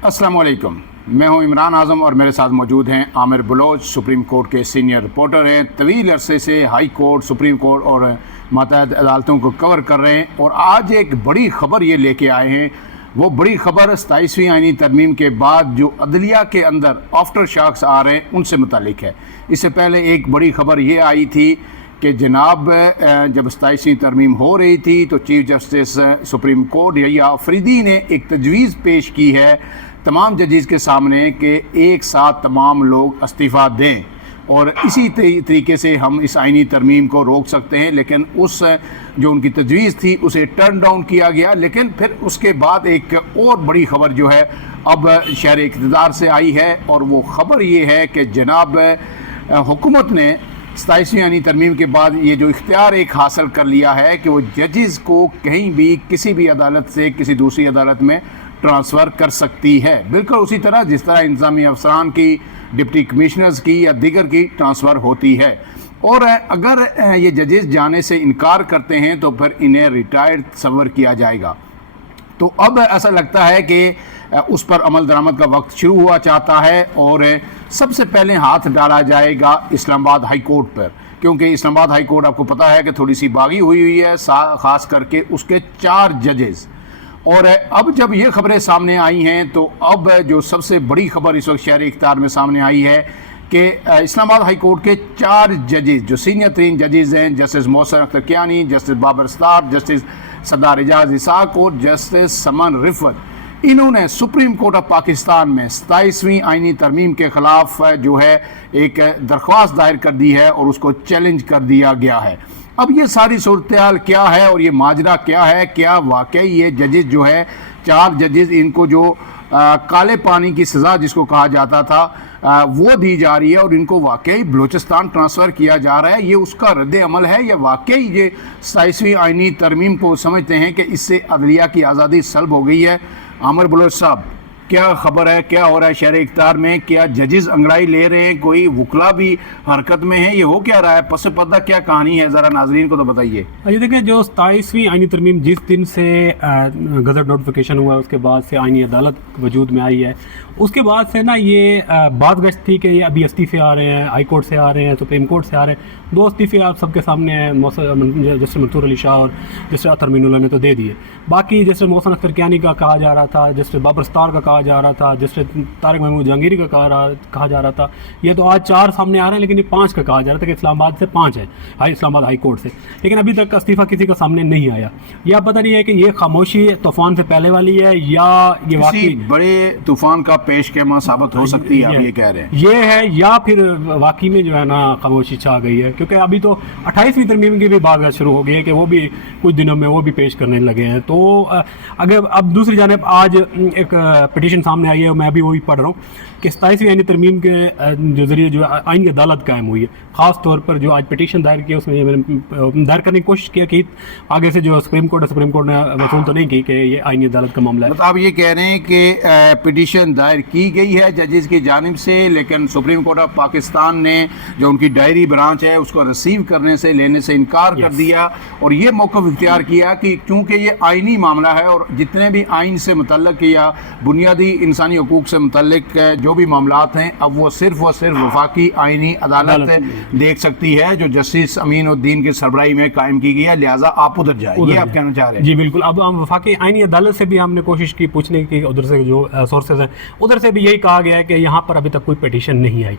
अस्सलाम वालेकुम। मैं हूं इमरान आज़म और मेरे साथ मौजूद हैं आमिर बलोच, सुप्रीम कोर्ट के सीनियर रिपोर्टर हैं। तवील अरसे से हाई कोर्ट, सुप्रीम कोर्ट और मातहत अदालतों को कवर कर रहे हैं और आज एक बड़ी ख़बर ये लेके आए हैं। वो बड़ी ख़बर 27वीं आइनी तरमीम के बाद जो अदलिया के अंदर आफ्टर शॉक्स आ रहे हैं उनसे मुतालिक है। इससे पहले एक बड़ी ख़बर ये आई थी कि जनाब जब 27वीं तरमीम हो रही थी तो chief justice supreme court Yahya Afridi ने एक तजवीज़ पेश की है तमाम जजेस के सामने कि एक साथ तमाम लोग इस्तीफ़ा दें और इसी तरीके से हम इस आइनी तरमीम को रोक सकते हैं। लेकिन उस जो उनकी तजवीज़ थी उसे टर्न डाउन किया गया। लेकिन फिर उसके बाद एक और बड़ी ख़बर जो है अब शहर इक़्तिदार से आई है और वो ख़बर ये है कि जनाब हुकूमत ने 27वीं आइनी तरमीम के बाद ये जो इख्तियार एक हासिल कर लिया है कि वो जजेस को कहीं भी किसी भी अदालत से किसी दूसरी अदालत में ट्रांसफ़र कर सकती है, बिल्कुल उसी तरह जिस तरह इंतज़ामी अफसरान की, डिप्टी कमिश्नर्स की या दीगर की ट्रांसफ़र होती है। और अगर ये जजेस जाने से इनकार करते हैं तो फिर इन्हें रिटायर्ड तस्वर किया जाएगा। तो अब ऐसा लगता है कि उस पर अमल दरामद का वक्त शुरू हुआ चाहता है और सबसे पहले हाथ डाला जाएगा इस्लामाबाद हाई कोर्ट पर, क्योंकि इस्लामाबाद हाई कोर्ट आपको पता है कि थोड़ी सी बागी हुई है, ख़ास करके उसके 4 जजेस। और अब जब ये खबरें सामने आई हैं तो अब जो सबसे बड़ी खबर इस वक्त शहर इख्तियार में सामने आई है कि इस्लामाबाद हाई कोर्ट के 4 जजेस जो सीनियर तरीन जजेस हैं, justice Mohsin Akhtar Kiyani, justice Babar Sattar, justice Sardar Ejaz Ishaq और जस्टिस समन रिफत, इन्होंने सुप्रीम कोर्ट ऑफ पाकिस्तान में 27वीं आइनी तरमीम के ख़िलाफ़ जो है एक दरख्वास्त दायर कर दी है और उसको चैलेंज कर दिया गया है। अब ये सारी सूरत हाल क्या है और ये माजरा क्या है? क्या वाकई ये जजेस जो है 4 जजेस इनको जो काले पानी की सज़ा जिसको कहा जाता था वो दी जा रही है और इनको वाकई बलूचिस्तान ट्रांसफ़र किया जा रहा है? ये उसका रद्द अमल है या वाकई ये 27वीं आइनी तरमीम को समझते हैं कि इससे अदलिया की आज़ादी सल्ब हो गई है? आमिर बलोच साहब, क्या खबर है, क्या हो रहा है शहर इख्तियार में? क्या जजेस अंगड़ाई ले रहे हैं, कोई वकला भी हरकत में है, ये हो क्या रहा है? पस पर्दा क्या कहानी है, ज़रा नाजरीन को तो बताइए। ये देखें, जो 27वीं आइनी तरमीम जिस दिन से गज़ट नोटिफिकेशन हुआ उसके बाद से आइनी अदालत वजूद में आई है, उसके बाद से ना ये बात गश्त थी कि ये अभी इस्तीफ़े आ रहे हैं, हाई कोर्ट से आ रहे हैं, सुप्रीम कोर्ट से आ रहे हैं। 2 इस्तीफ़े आप सबके सामने हैं, जस्टिस मंसूर अली शाह और जस्टिस अतर मीनुल्लाह ने तो दे दिए। बाकी जस्टिस मोहसिन अख्तर कियानी का कहा जा रहा था, जस्टिस बाबर स्टार का कहा जा रहा था, जस्टिस तारिक महमूद जहांगीरी का कहा जा रहा था। ये तो आज 4 सामने आ रहे हैं, लेकिन ये 5 का कहा जा रहा था कि इस्लामाबाद से 5 है, इस्लामाबाद हाई कोर्ट से। लेकिन अभी तक इस्तीफ़ा किसी का सामने नहीं आया। यह पता नहीं है कि ये खामोशी तूफ़ान से पहले वाली है या ये वाकई बड़े तूफ़ान का पेशकमा साबित हो सकती है, आप ये कह रहे हैं? ये है या फिर वाकई में जो है ना खामोशी छा गई है, क्योंकि अभी तो 28वीं तरमीम की भी बात शुरू हो गई है कि वो भी कुछ दिनों में वो भी पेश करने लगे हैं। तो अगर अब दूसरी जानिब आज एक पिटीशन सामने आई है, मैं भी वही पढ़ रहा हूँ कि 27वीं आइनी तरमीम के जो ज़रिए जो आइनी अदालत कायम हुई है, ख़ास तौर पर जो आज पिटीशन दायर किया उसमें मैंने दायर करने की कोशिश किया कि आगे से जो सुप्रीम कोर्ट ने वसूल तो नहीं की कि ये आइनी अदालत का मामला है। मतलब आप ये कह रहे हैं कि पिटीशन दायर की गई है जजेस की जानिब से, लेकिन सुप्रीम कोर्ट ऑफ पाकिस्तान ने जो उनकी डायरी ब्रांच है उसको रिसीव करने से, लेने से इनकार कर दिया और ये मौक़िफ़ इख्तियार किया कि चूँकि ये आइनी मामला है और जितने भी आइन से मुतल्लिक़ या बुनियादी इंसानी हकूक़ से मुतल्लिक़ जो भी मामलात हैं अब वो सिर्फ वफाकी आइनी अदालत देख सकती है जो जस्टिस अमीन उद्दीन की सरबराही में कायम की गई है, लिहाजा आप उधर जाए, ये आप कहना चाह रहे हैं? जी बिल्कुल। अब हम वफाकी आइनी अदालत से भी हमने कोशिश की पूछने की, उधर से जो सोर्सेज हैं उधर से भी यही कहा गया है कि यहाँ पर अभी तक कोई पिटीशन नहीं आई।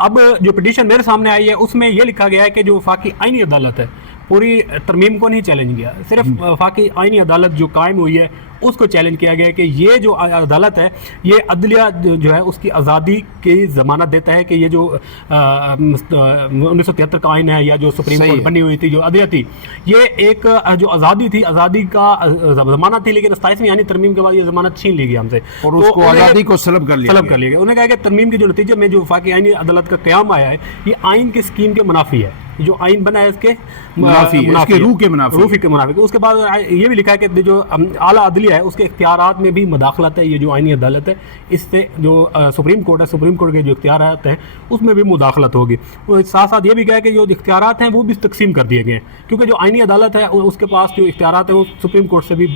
अब जो पिटीशन मेरे सामने आई है उसमें यह लिखा गया है कि जो वफाकी आइनी अदालत है पूरी तरमीम को नहीं चैलेंज किया, सिर्फ वफाकी आइनी अदालत जो कायम हुई है उसको चैलेंज किया गया है कि ये जो अदालत है ये अदलिया जो है उसकी आज़ादी की ज़मानत देता है कि ये जो 1973 का आइन है या जो सुप्रीम कोर्ट बनी हुई थी, जो अदलिया थी, ये एक जो आज़ादी थी, आज़ादी का ज़मानत थी, लेकिन 27वीं यानी तरमीम के बाद ये ज़मानत छीन ली गई हमसे और उसको आज़ादी को सलब कर लिया गया। उन्होंने कहा कि तरमीम के जो नतीजे में जो वफाकी आइनी अदालत का क़याम आया है ये आइन की स्कीम के मुनाफी है, जो आइन बना है इसके मुनाफी रूह के मुनाफी। उसके बाद ये भी लिखा है कि जो आला अदलिया है उसके इख्तियारात में भी मुदाखलत है, ये जो आइनी अदालत है इससे जो सुप्रीम कोर्ट है, सुप्रीम कोर्ट के जो इख्तियारात हैं उसमें भी मुदाखलत होगी। और साथ साथ ये भी कहा है कि जो इख्तियारात हैं वो भी तकसीम कर दिए गए हैं, क्योंकि जो आइनी अदालत है उसके पास जो इख्तियारात है वो सुप्रीम कोर्ट से भी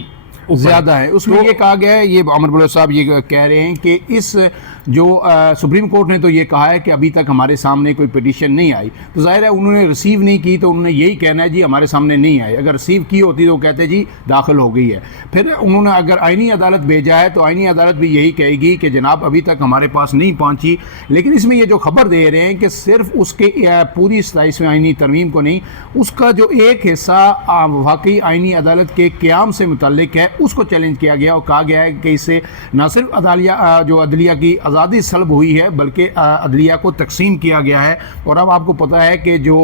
ज़्यादा है। उसमें ये कहा गया है, ये आमिर बलोच साहब ये कह रहे हैं कि इस जो सुप्रीम कोर्ट ने तो ये कहा है कि अभी तक हमारे सामने कोई पिटीशन नहीं आई, तो जाहिर है उन्होंने रिसीव नहीं की, तो उन्होंने यही कहना है जी हमारे सामने नहीं आई। अगर रिसीव की होती तो वो कहते जी दाखिल हो गई है। फिर उन्होंने अगर आईनी अदालत भेजा है तो आईनी अदालत भी यही कहेगी कि जनाब अभी तक हमारे पास नहीं पहुंची। लेकिन इसमें ये जो खबर दे रहे हैं कि सिर्फ उसके पूरी 27वें आईनी तरमीम को नहीं, उसका जो एक हिस्सा वाकई आईनी अदालत के क़याम से मुतल्लिक है उसको चैलेंज किया गया और कहा गया है कि इससे न सिर्फ अदलिया की आज़ादी सल्ब हुई है बल्कि अदलिया को तकसीम किया गया है। और अब आपको पता है कि जो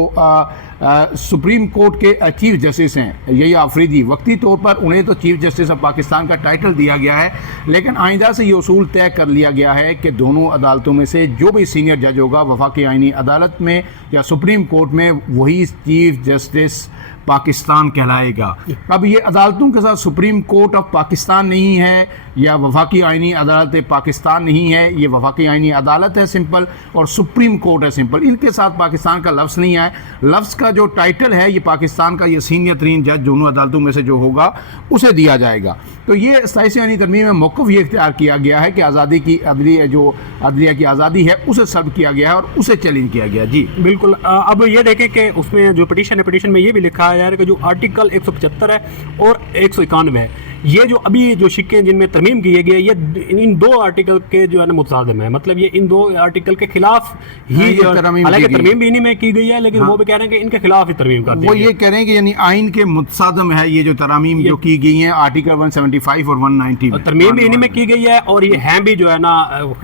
सुप्रीम कोर्ट के चीफ जस्टिस हैं यही आफरीदी, वक्ती तौर पर उन्हें तो चीफ जस्टिस ऑफ पाकिस्तान का टाइटल दिया गया है, लेकिन आइंदा से ये उसूल तय कर लिया गया है कि दोनों अदालतों में से जो भी सीनियर जज होगा वफाकी आइनी अदालत में या सुप्रीम कोर्ट में वही चीफ जस्टिस पाकिस्तान कहलाएगा। अब ये अदालतों के साथ सुप्रीम कोर्ट ऑफ पाकिस्तान नहीं है या वफाकी आइनी अदालत पाकिस्तान नहीं है, ये वफाकी आइनी अदालत है सिंपल और सुप्रीम कोर्ट है सिंपल। इनके साथ पाकिस्तान का लफ्ज़ नहीं है। लफ्ज़ का जो टाइटल है ये पाकिस्तान का ये सीनियर तरीन जज दोनों अदालतों में से जो होगा उसे दिया जाएगा। तो ये 27वीं आइनी तरमीम में मौक़िफ़ ये इख्तियार किया गया है कि आज़ादी की अदलिया की आज़ादी है उसे सल्ब किया गया है और उसे चैलेंज किया गया। जी बिल्कुल। अब ये देखें कि उसमें जो पिटीशन है, पिटीशन में ये भी लिखा है यार कि जो आर्टिकल 175 है और 191 है, ये जो अभी जो शिक्के जिनमें तरमीम की गई है ये इन दो आर्टिकल के जो है ना मुतसादिम है। मतलब ये इन दो आर्टिकल के खिलाफ ही हालांकि तरमीम भी इन्हीं में की गई है, लेकिन वो भी कह रहे हैं कि इनके खिलाफ ही तरमीम कर दी। वो ये कह रहे हैं कि यानी आइन के मुतसादिम है ये जो तरामीम जो की गई हैं आर्टिकल 175 और 190 में, तरमीम भी इन्हीं में की गई है और ये हैं भी जो है ना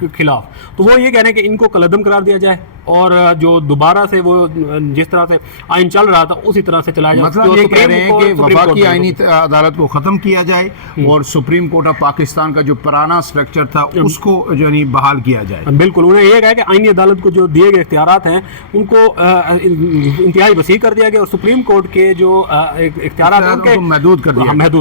खिलाफ। तो वो ये कह रहे हैं कि इनको कलअदम करार दिया जाए और जो दोबारा से वो जिस तरह से आइन चल रहा था उसी तरह से चलाया जाए। मतलब ये कह रहे हैं कि वफाकी आइनी अदालत को ख़त्म किया जाए और सुप्रीम कोर्ट ऑफ पाकिस्तान का जो पुराना स्ट्रक्चर था उसको जो नहीं बहाल किया जाए। बिल्कुल, उन्हें यह कहा कि आइनी अदालत को जो दिए गए इख्तियारात हैं उनको इंतहाई वसी कर दिया गया और सुप्रीम कोर्ट के जो इख्तियारात हैं उनको महदूद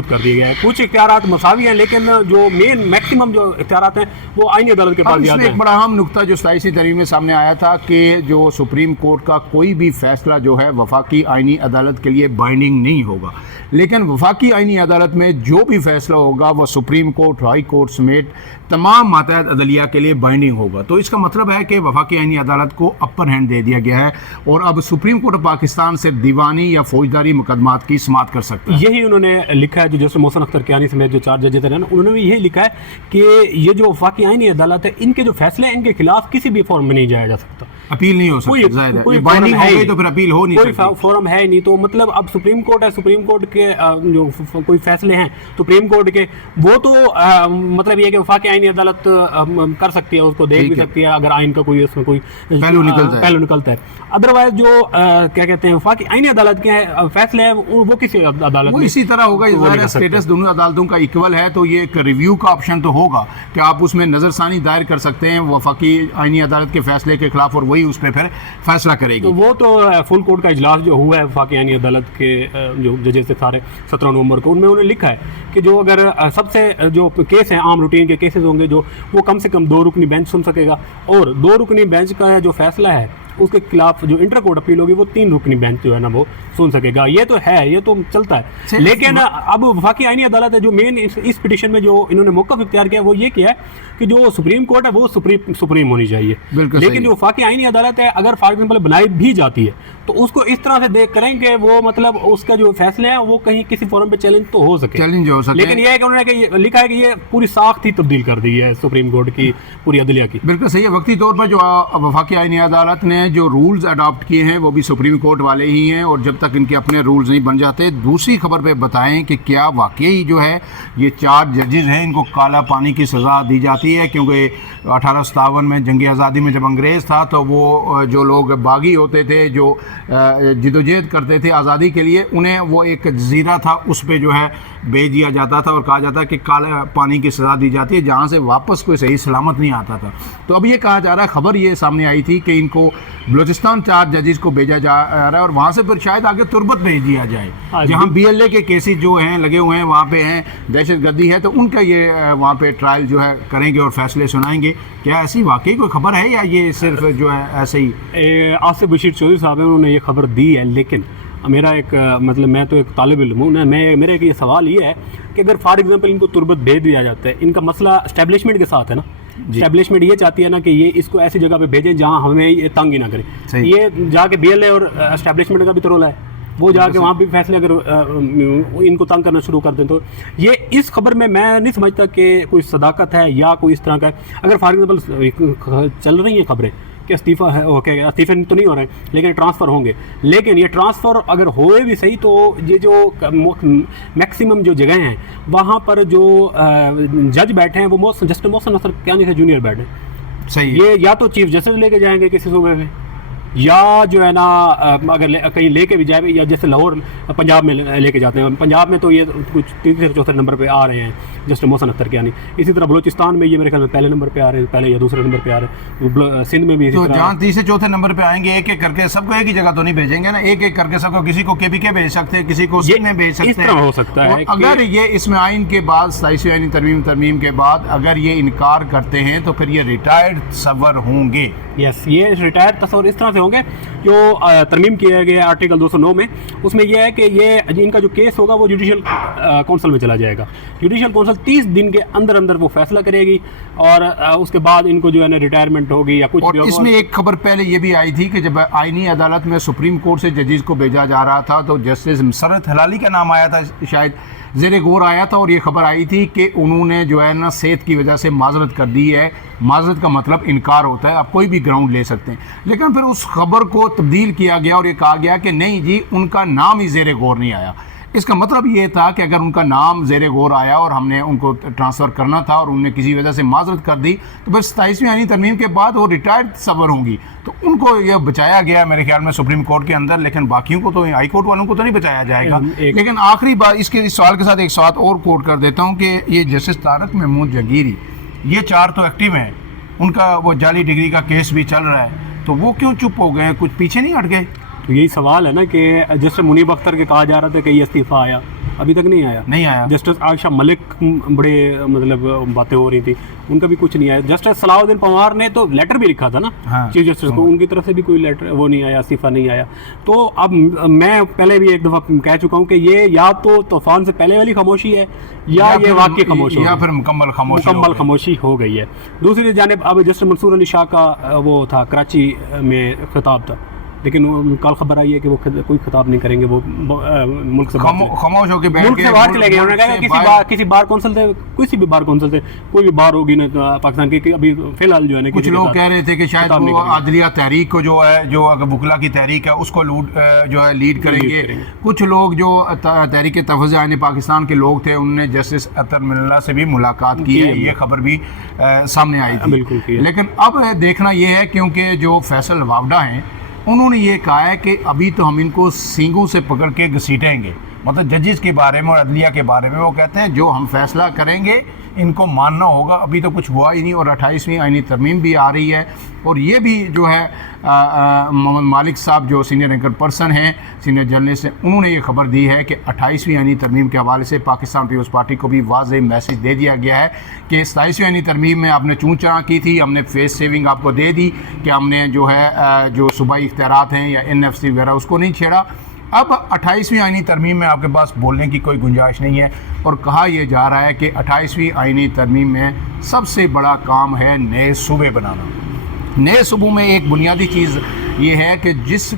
कर दिए गए। कुछ इख्तियारात मसावी हैं लेकिन जो मेन मैक्सिमम जो इख्तियारात हैं वो आइनी अदालत के पास दिया गया है। एक बड़ा अहम नुकता जो 27वीं तरमीम में सामने आया था कि जो सुप्रीम कोर्ट का कोई भी फैसला जो है वफाकी आइनी अदालत के लिए बाइंडिंग नहीं होगा, लेकिन वफाकी आइनी अदालत में जो भी फैसला होगा वह सुप्रीम कोर्ट, हाई कोर्ट समेत तमाम मातहत अदलिया के लिए बाइंडिंग होगा। तो इसका मतलब है कि वफाकी आइनी अदालत को अपर हैंड दे दिया गया है और अब सुप्रीम कोर्ट ऑफ पाकिस्तान से दीवानी या फौजदारी मुकदमात की समाअत कर सकता है। यही उन्होंने लिखा है। जो जैसे मोहसिन अख्तर कियानी समेत जो 4 जजेस हैं उन्होंने भी यही लिखा है कि ये जो वफाकी आइनी अदालत है इनके जो फैसले हैं इनके खिलाफ किसी भी फॉर्म में नहीं जाया जा सकता, अपील नहीं हो सकती, कोई बाइंडिंग हो गई तो फिर अपील हो नहीं सकती, कोई फॉरम है नहीं। तो मतलब अब सुप्रीम कोर्ट है, सुप्रीम कोर्ट के जो कोई फैसले हैं सुप्रीम कोर्ट के वो तो मतलब ये कि वफाकी आइनी अदालत कर सकती है, उसको देख भी सकती है अगर आइन का कोई उसमें कोई पहलू निकलता है। अदरवाइज जो क्या कहते हैं वफाकी आइनी अदालत के फैसले हैं वो किसी अदालत में इसी तरह होगा। स्टेटस दोनों अदालतों का इक्वल है तो ये एक रिव्यू का ऑप्शन तो होगा कि आप उसमें नजरसानी दायर कर सकते हैं वफाकी आइनी अदालत के फैसले के खिलाफ और वही उस पर फिर फैसला करेगी। तो वो तो फुल कोर्ट का इजलास जो हुआ है वफाकी आइनी अदालत के जो जजेस थे सारे 17 नवंबर को, उनमें उन्होंने लिखा है कि जो अगर सबसे जो केस हैं आम रूटीन के केसेस होंगे जो वो कम से कम 2 रुकनी बेंच सुन सकेगा और 2 रुकनी बेंच का जो फैसला है उसके खिलाफ जो इंटर कोर्ट अपील होगी वो 3 रुकनी बेंच जो है ना वो सुन सकेगा। ये तो है, ये तो चलता है। लेकिन अब वफाकी आइनी अदालत है जो मेन इस पिटीशन में जो इन्होंने मौक़िफ़ इख्तियार किया वो ये किया है कि जो सुप्रीम कोर्ट है वो सुप्रीम होनी चाहिए। लेकिन जो वफाकी आइनी अदालत है अगर फॉर एग्जाम्पल बनाई भी जाती है तो उसको इस तरह से देख करें कि वो मतलब उसका जो फैसले हैं वो कहीं किसी फोरम पे चैलेंज तो हो सके, लेकिन ये है कि उन्होंने लिखा है कि ये पूरी साख्त ही तब्दील कर दी है सुप्रीम कोर्ट की पूरी अदलिया की। बिल्कुल सही है। वक्ती तौर पर जो वफाकी आइनी अदालत ने जो रूल्स अडॉप्ट किए हैं वो भी सुप्रीम कोर्ट वाले ही हैं और जब तक इनके अपने रूल्स नहीं बन जाते। दूसरी खबर पे बताएं कि क्या वाकई जो है ये 4 जजेस हैं इनको काला पानी की सज़ा दी जाती है, क्योंकि 1857 में जंग आज़ादी में जब अंग्रेज़ था तो वो जो लोग बागी होते थे जो जिदोजहद करते थे आज़ादी के लिए उन्हें वो एक जजीरा था उस पर जो है भेज दिया जाता था और कहा जाता है कि काला पानी की सज़ा दी जाती है जहाँ से वापस कोई सही सलामत नहीं आता था। तो अब ये कहा जा रहा है, खबर ये सामने आई थी कि इनको बलूचिस्तान 4 जजेस को भेजा जा रहा है और वहाँ से फिर शायद आगे तुर्बत भेज दिया जाए जहाँ BLA के केसेस जो हैं लगे हुए हैं वहाँ पे हैं, दहशत गर्दी है तो उनका ये वहाँ पे ट्रायल जो है करेंगे और फैसले सुनाएंगे। क्या ऐसी वाकई कोई खबर है या ये सिर्फ जो है ऐसे ही? आसिफ बशीर चौधरी साहब हैं उन्होंने ये खबर दी है, लेकिन मेरा एक मतलब मैं तो एक तालिब इल्म हूँ ना, मेरा एक ये सवाल ये है कि अगर फॉर एग्जांपल इनको तुरबत भेज दिया जाता है, इनका मसला एस्टेब्लिशमेंट के साथ है ना। एस्टेब्लिशमेंट ये चाहती है ना कि ये इसको ऐसी जगह पे भेजें जहाँ हमें ये तंग ही ना करे। ये जाके BLA और एस्टेब्लिशमेंट का भी तो रोल है, वो जाके वहाँ भी फैसले अगर इनको तंग करना शुरू कर दें तो ये इस खबर में मैं नहीं समझता कि कोई सदाकत है या कोई इस तरह का। अगर फॉर एग्जाम्पल चल रही हैं खबरें कि इस्तीफ़ा है, ओके इस्तीफे तो नहीं हो रहे हैं लेकिन ट्रांसफ़र होंगे, लेकिन ये ट्रांसफ़र अगर होए भी सही तो ये जो मैक्सिमम जो जगह हैं वहाँ पर जो जज बैठे हैं वो जस्टिस मोहसिन नसर कियानी से जूनियर बैठे सही। ये या तो चीफ जस्टिस लेके जाएंगे किसी सूबे में, या जो है ना अगर कहीं लेके भी जाए, या जैसे लाहौर पंजाब में लेके जाते हैं, पंजाब में तो ये कुछ तीसरे चौथे नंबर पे आ रहे हैं जस्टिस मोहसिन अख्तर कियानी। इसी तरह बलूचिस्तान में ये मेरे ख्याल में पहले नंबर पे आ रहे हैं, पहले या दूसरे नंबर पे आ रहे हैं। सिंध में भी तो जहाँ तीसरे चौथे नंबर पे आएंगे एक एक करके सबको एक ही जगह तो नहीं भेजेंगे ना, एक एक करके सबको, किसी को KPK भेज सकते हैं, किसी को सिंध में भेज सकते हैं। इस तरह हो सकता है अगर ये इसमें आइन के बाद 27वीं आईनी तरमीम के बाद अगर ये इनकार करते हैं तो फिर ये रिटायर्ड तस्वर होंगे। यस, ये रिटायर्ड तस्वर इस तरह से होंगे जो तरमीम किया गया आर्टिकल 209 में, उसमें यह है कि ये इनका जो केस होगा वो जुडिशल काउंसिल में चला जाएगा। जुडिशल काउंसिल 30 दिन के अंदर अंदर वो फैसला करेगी और उसके बाद इनको जो है ना रिटायरमेंट होगी या कुछ भी होगा। इसमें एक खबर पहले ये भी आई थी कि जब आईनी अदालत में सुप्रीम कोर्ट से जजेस को भेजा जा रहा था तो जस्टिस मसरत हलाली का नाम आया था, शायद ज़ेरे गौर आया था, और ये खबर आई थी कि उन्होंने जो है ना सेहत की वजह से माजरत कर दी है। माजरत का मतलब इनकार होता है, आप कोई भी ग्राउंड ले सकते हैं, लेकिन फिर उस खबर को तब्दील किया गया और ये कहा गया कि नहीं जी, उनका नाम ही ज़ेरे गौर नहीं आया। इसका मतलब ये था कि अगर उनका नाम ज़ेरे गौर आया और हमने उनको ट्रांसफ़र करना था और उन्होंने किसी वजह से माजरत कर दी तो फिर 27वीं आईनी तरमीम के बाद वो रिटायर्ड सबर होंगी, तो उनको यह बचाया गया मेरे ख्याल में सुप्रीम कोर्ट के अंदर, लेकिन बाकियों को तो हाई कोर्ट वालों को तो नहीं बचाया जाएगा। लेकिन आखिरी बात इस सवाल के साथ एक बात और कोट कर देता हूँ कि ये जस्टिस तारक महमूद जहांगीरी, ये 4 तो एक्टिव हैं, उनका वो जाली डिग्री का केस भी चल रहा है, तो वो क्यों चुप हो गए, कुछ पीछे नहीं हट गए? तो यही सवाल है ना कि जस्टिस मुनीब अख्तर के कहा जा रहा था कि ये इस्तीफ़ा आया, अभी तक नहीं आया। जस्टिस आयशा मलिक बड़े मतलब बातें हो रही थी, उनका भी कुछ नहीं आया। जस्टिस सलाउद्दीन पंवार ने तो लेटर भी लिखा था ना चीफ जस्टिस को, उनकी तरफ से भी कोई लेटर वो नहीं आया, इस्तीफ़ा नहीं आया। तो अब मैं पहले भी एक दफ़ा कह चुका हूँ कि ये या तो तूफान से पहले वाली खामोशी है या ये वाकई खामोशी, या फिर मुकम्मल खामोशी हो गई है। दूसरी जानिब अब जस्टिस मंसूर अली शाह का वो था, कराची में खिताब था, लेकिन कल खबर आई है कि वो कोई खिताब नहीं करेंगे, वो मुल्क से खामोश होकर बैठ मुल्क से बाहर चले गए। उन्होंने कहा किसी बार कौंसिल से, किसी भी बार कौंसिल से कोई भी बार होगी ना पाकिस्तान की, अभी फिलहाल जो है ना कुछ लोग कह रहे थे कि शायद वो आदलिया तहरीक को जो है, जो अगर बुकला की तहरीक है उसको जो है लीड करेंगे। कुछ लोग जो तहरीक तहफ़्फ़ुज़ आईन पाकिस्तान के लोग थे, उन्होंने जस्टिस अतर मिल्ला से भी मुलाकात की है, ये खबर भी सामने आई थी। लेकिन अब देखना ये है क्योंकि जो फैसल वावडा हैं उन्होंने ये कहा है कि अभी तो हम इनको सींगों से पकड़ के घसीटेंगे, मतलब जजेस के बारे में और अदलिया के बारे में। वो कहते हैं जो हम फैसला करेंगे इनको मानना होगा, अभी तो कुछ हुआ ही नहीं। और 28वीं आईनी तरमीम भी आ रही है और ये भी जो है मोहम्मद मालिक साहब जो सीनियर एंकर पर्सन हैं, सीनियर जर्नलिस्ट हैं, उन्होंने ये खबर दी है कि 28वीं आईनी तरमीम के हवाले से पाकिस्तान पीपल्स पार्टी को भी वाज़ेह मैसेज दे दिया गया है कि 27वीं आईनी तरमीम में आपने चूँ-चाँ की थी, हमने फेस सेविंग आपको दे दी कि हमने जो है जो सूबाई इख्तियारात हैं या NFC वगैरह उसको नहीं छेड़ा। अब 28वीं आईनी तरमीम में आपके पास बोलने की कोई गुंजाइश नहीं है और कहा यह जा रहा है कि 28वीं आईनी तरमीम में सबसे बड़ा काम है नए सूबे बनाना। नए सूबों में एक बुनियादी चीज़ ये है कि जिस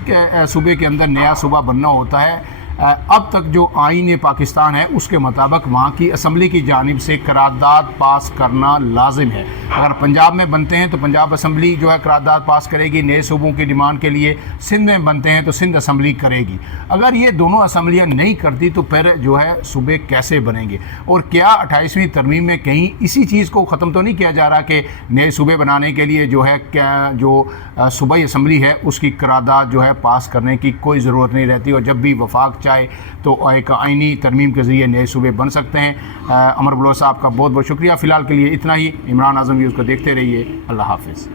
सूबे के अंदर नया सूबा बनना होता है, अब तक जो आईन पाकिस्तान है उसके मुताबिक वहाँ की असम्बली की जानिब से करारदाद पास करना लाजिम है। अगर पंजाब में बनते हैं तो पंजाब असम्बली जो है करारदाद पास करेगी, नए सूबों की डिमांड के लिए। सिंध में बनते हैं तो सिंध असम्बली करेगी। अगर ये दोनों असम्बलियाँ नहीं करती तो फिर जो है सूबे कैसे बनेंगे? और क्या 28वीं तरमीम में कहीं इसी चीज़ को ख़त्म तो नहीं किया जा रहा कि नए सूबे बनाने के लिए जो है क्या जो सूबाई असम्बली है उसकी करारदाद जो है पास करने की कोई ज़रूरत नहीं रहती, और जब भी वफाक चाहे तो एक आईनी तरमीम के ज़रिए नए सूबे बन सकते हैं। अमर बलोच साहब का बहुत बहुत शुक्रिया। फ़िलहाल के लिए इतना ही। इमरान आज़म व्यूज़ को देखते रहिए। अल्लाह हाफ़िज़।